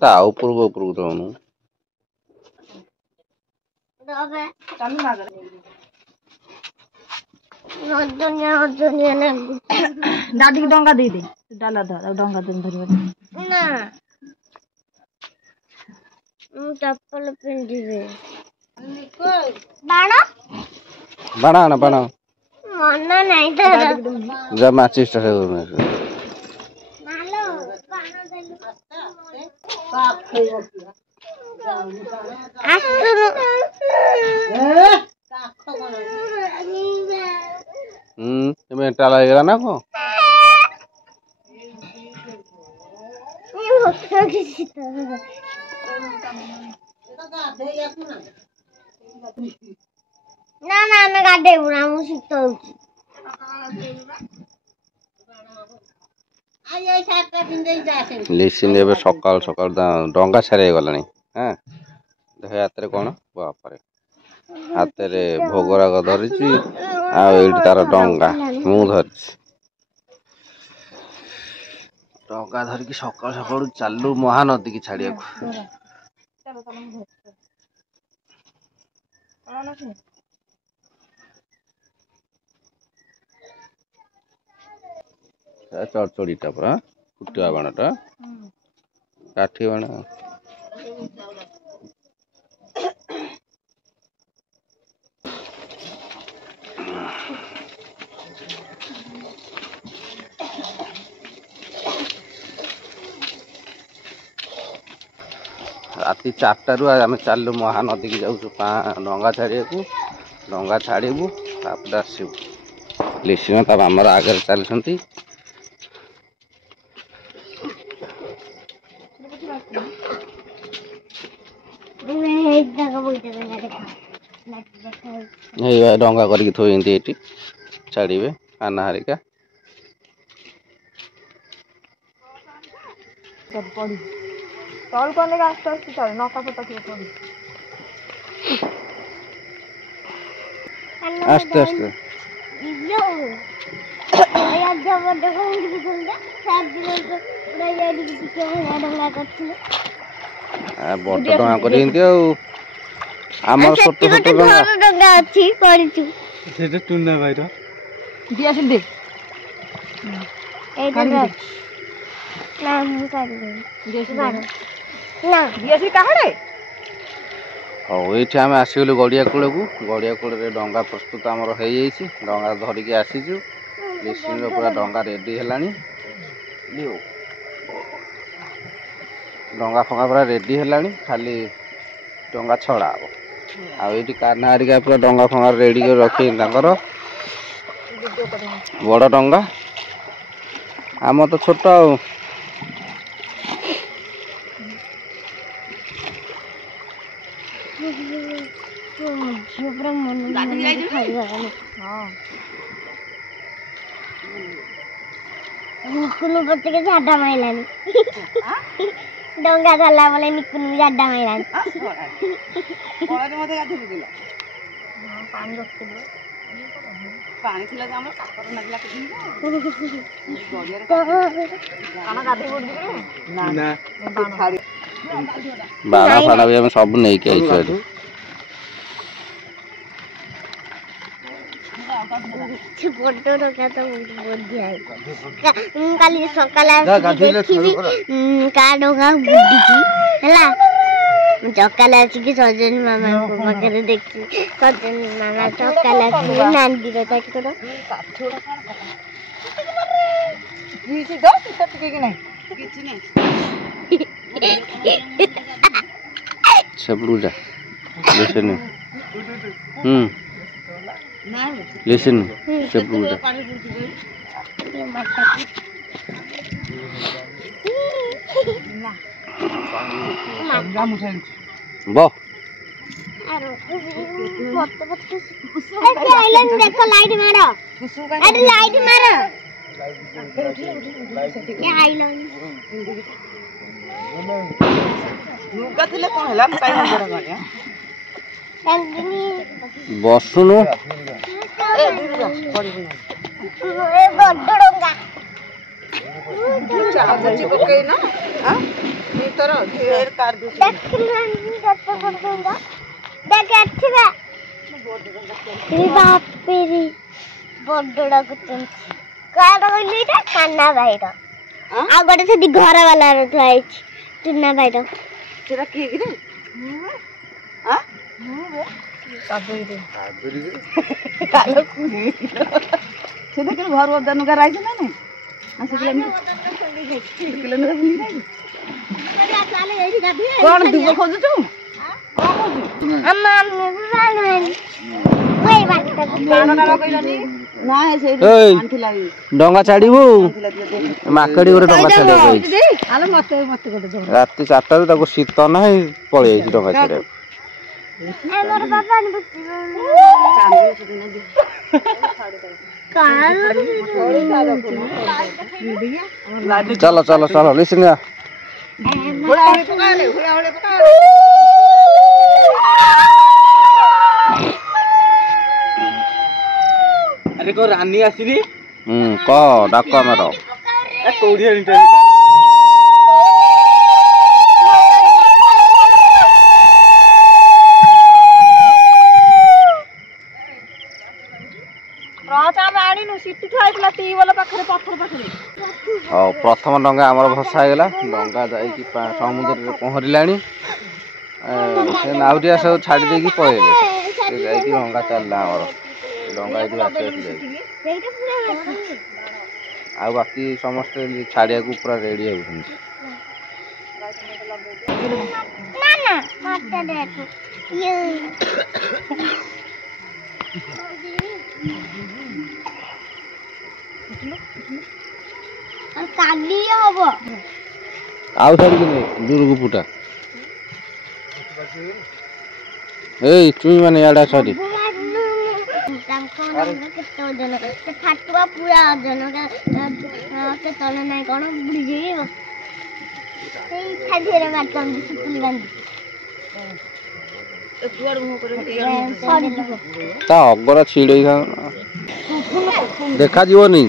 ତା ଉପରକୁ ଉପରକୁ ଦଉନୁ दादी की डंगा दे दे डाला धर डंगा दे धरिबा ना चप्पल पिंधिबे बाण बाण आण बाण मन नहीं तो जा माचिस टा मालो बाण देलु मेंटा लगेगा ना को ना ना मैं गाडे बुना मु शीत होउची आय सातटा पिंदे जासे लिसिन एबे सकाल सकाल डंगा छारे गलानी हां देख हातरे कोन बाप रे हातरे भोगराग धरिची आ एठी तार डंगा मु धरिची डंगा धरि की सकाल सकाल चालू महानदी की छाड़िया को चढ़चड़ीटा पूरा फुटिया बाणटा काठी बाण राति 4 रु आम चलू महानदी की जाऊँ डंगा छाड़ू तापर आसबू लिसिन ता आमर आगे चलती डंगा करके थोड़ी छाड़े आना हारिका तल कोने आस्ते आस्ते चल नका फटा के पड़ी आस्ते आस्ते यो यार जब देखो कि बोलदा 7 दिन तो पूरा यार के डंगा करथिले बड़ डंगा करिंती आमर छोट छोट डंगा अछि करिछु सेटा टुन्ना भाई रो दिया से दे ए डंगा ना मु कर दे दिया से ना दिया से काहड़े ये आम आसगलु गड़िया कूल को गड़िया कूल डंगा प्रस्तुत आमर हो डंगा धरिकी आसीचु लिसिन पूरा डंगा रेडी है डंगा फंगा पूरा रेडी है खाली डंगा छड़ा हम आई कान्हा हारिका पूरा डंगा फंगा रेडी कर रखी बड़ डंगा आम तो छोट निकुनु पत्ते के झाडा माइलानी डंगा चला बोले निकुनु झाडा माइलानी कोळे मते गाधी दिला हां पानी रखिलो पानी थिला हमर काकर नगला के दिन आना गाधी बोल दिले ना ना बाणा फाणा भी हम सब नहीं के आइछो बड्ड डंगा तो बढ़िया है काली सकाला देखिबी का डंगा बुड्डी हला चकाला कि सजन मामा को पाखे देखी सजन मामा चकाला नांदी रो ताकि करो थोड़ा जी दो सब के नहीं किछ नहीं सब रुजा लिसन लिसन सब रुजा बो आइलैंड देखो लाइट मारो अरे लाइट मारो ये आइलैंड नुगा थिले कोन हला काई नजर गया बसुनु ए बड्ड डंगा चाबुची पकई ना हां ये ତୋର ଢେର କାର ଦଉଚି ଦେଖିଲାନି କେତେ ପର୍ଯ୍ୟନ୍ତ ଦେଖ ଏଠିବା ବାପେରି ବଡଡା କୁଚନ୍ତି କାର କହିଲିଟା କାନା ଭାଇର ଆଉ ଗୋଟେ ସେଠି ଘର ବାଲାର ଥୁଆ ହେଇଛି ଟୁନା ଭାଇର ସେଟା କିଏ କି ରେ ଆ କାଲ କୁନି ସେ ଦେଖିଲ ଘର ଅଦାନୁକା ରାଇଛ ନା ନାଇଁ ନା ସେ କଣ ଦୁବ ଖୋଜୁଛୁ डंगा छाड़ू माकड़ी गोटे डंगा छाड़ा रात 4 शीत ना पलि डंगा छाड़ा चलो चलो चलो लिसन अरे को रानी आसीनी क डाक मार कोड़ी आनी प्रथम डंगा आमर भसा होगा डंगा जा समुद्र में पहरला नाउरिया सब छाड़ी देकी पलैले डंगा चलला डंगा ये आ बाकी समस्त छाड़िया को पूरा रेडी हो आउ छाड़ी दूर को फुटा ए चुई माने याडा सरी फाटुआ पूरा ओजन के तले ना कौन बुड़ी जाइए अगर छिड़े देखा जीवनी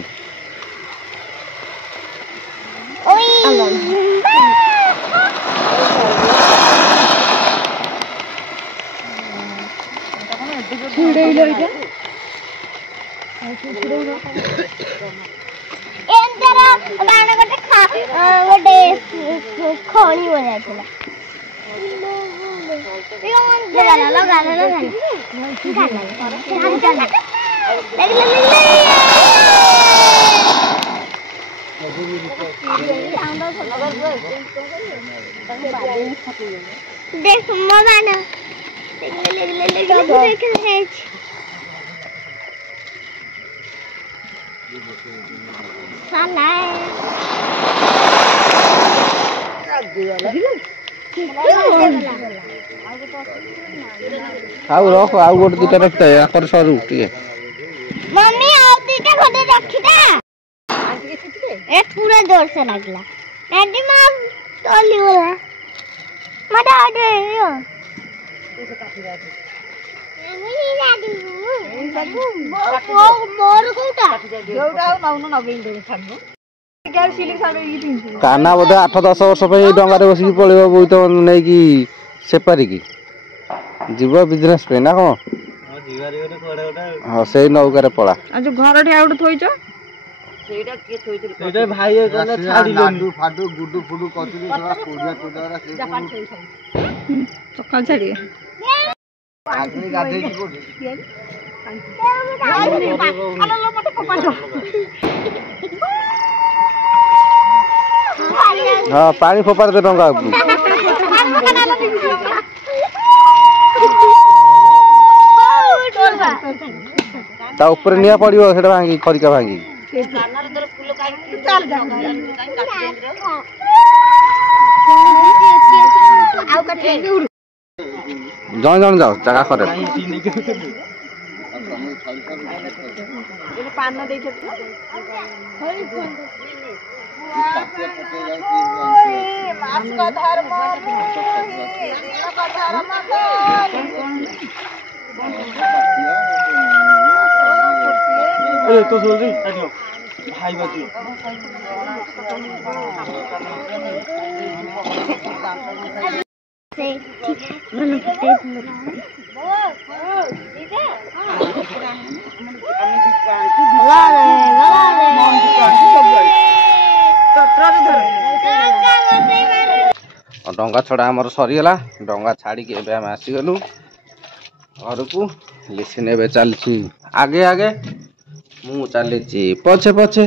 खणी बना देख ममाना आउ रख आउ गोटे दुटा रखता है आकर सरू टिके मम्मी आउ दुटा खडे रखिता ए पूरा जोर से लागला दादी मां तोली होला मडा आडे यो मम्मी दादी मोर कोटा जोटा नाउनो नगेन दे छाडो काना बोधे 8-10 वर्ष डंगार बसिक पड़ो बोई तो नहीं कि सेपारी की जीव बिजनेस पे ना कौन हाँ से नौकार पड़ा जो घर भाई सकाल छाड़ी हाँ पानी फोपार दे डंगा ता ऊपर निया पड़ियो सेटा भांगी खरिका भांगी जन जन जाओ जगह करे पान दे मास का धर्म का धर्म तो जल्दी भाई बाकी डंगा छड़ा आमर सरीगला डंगा छाड़ी एबे हम आसीगलु घर को लिसिन एबे चलछि आगे आगे मु चलीछि पछे पछे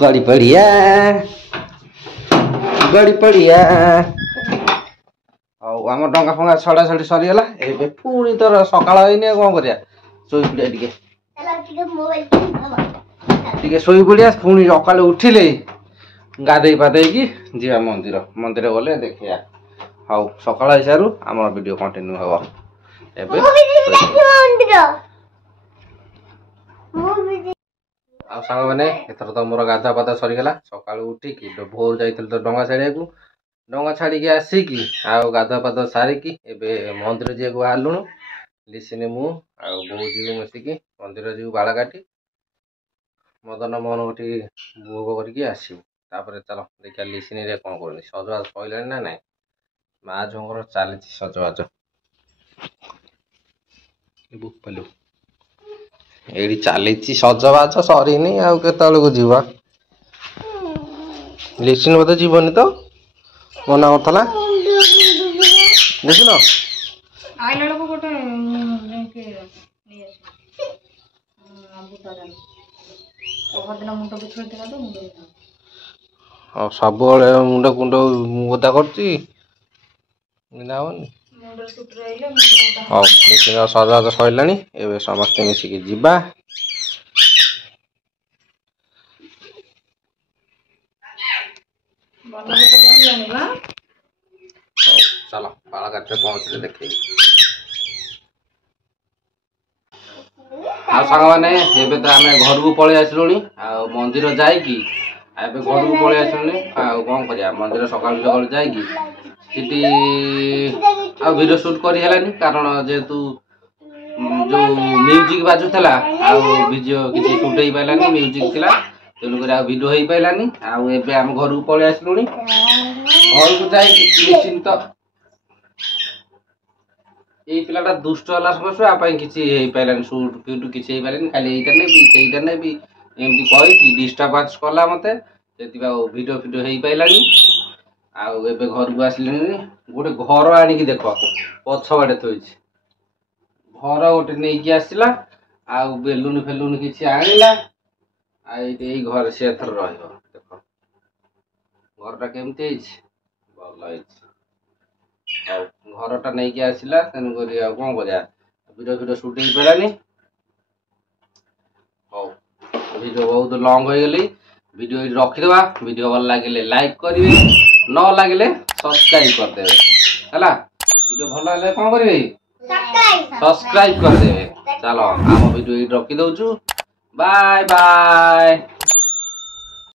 गड़ी पड़िया गड़ी पड़िया आम डंगा फंगा छड़ा छड़ी सरीगला एबे पुणी तर सकाळ होइने कोन करिया सोई पड़िया टिके सोई पड़िया पुणी सकाळ उठिले गाधे पाधे की जीवा मंदिर मंदिर गले देखिया हाउ सकाळ हिसारु हमर वीडियो कंटिन्यू हबो एबे आ सांग माने एथर तो मोर गाधा पाधा सरीगला सकाळ उठी की भोर जाइतल तो डंगा छाड़ी के आसी की आ गाधा पाधा सारी की एबे मंदिर जे को आलुनु लिसिने मु आ बहु जीव मसी की मंदिर जीव बाळा काटी मदन मोहन उठी भोग करके आसी तापर चलो देखिया लिसिने रे कोन करनी सजवाज सइलानी ना नाही मा झंगर चालीछि सजवाज बुपलु एडी चालीछि सजवाज सरीनी आ केतल को जीवा लिसिन बते जीवनी तो मना करथला देखिनो आइला लोक गोटे के नै आसी बुता जान ओहदिन मुंड को छोड़ देला तो मुंड और सब मुंड कुंड गोदा करछि बिना होनी मुंड सुट रहिले मुंड हां लेकिन सजा तो सइलानी एबे समस्त मिसी के जिबा बल्ला तो बन जानी बा चलो बाला काटे पहुंचले देखै आ संग माने एबे तो हमें घर को पळे आसलुनी आ मंदिर जाई की एबे घर को पळे आसलुनी आ कोन करिया मंदिर सकाळ सकाळ जाई की सिटी आ वीडियो शूट करी हेलानी कारण जेतु जो म्यूजिक बाजू थला आ वीडियो किछि शूट हेई पाइलानी म्यूजिक थिला तेनु करे आ वीडियो हेई पाइलानी आ एबे हम घर को पळे आसलुनी घर को जाई की निश्चिंत ए पिलाटा दुष्ट होला समस्या आपन किछि हेई पाइलानी शूट वीडियो किछि हेई पाइलानी खाली एइटा नै भी एमती कहि कि डिस्टर्बेंस कला मते जेतिबा वीडियो हेई पाइलानी आ एबे घर को आसलिनी गोटे घर आनी की देखो पछवाडे थोइछि घर गोटे नै की आसिला आ बेलून फेलून किछि आनिला आ एई घर से थर रहइबो देखो घरटा केमते हिछि भल हिछि आ घरटा नै की आसिला तनु करी आ कोन करिया वीडियो शूट हेई पाइलानी हो वीडियो बहुत लॉन्ग हो गली वीडियो रखी देबा वीडियो भल लागिले लाइक करिवे न लागिले सब्सक्राइब कर देबे हला वीडियो भल लागले कोन करिवे सब्सक्राइब कर देबे चलो हम वीडियो रखी दउछु बाय बाय।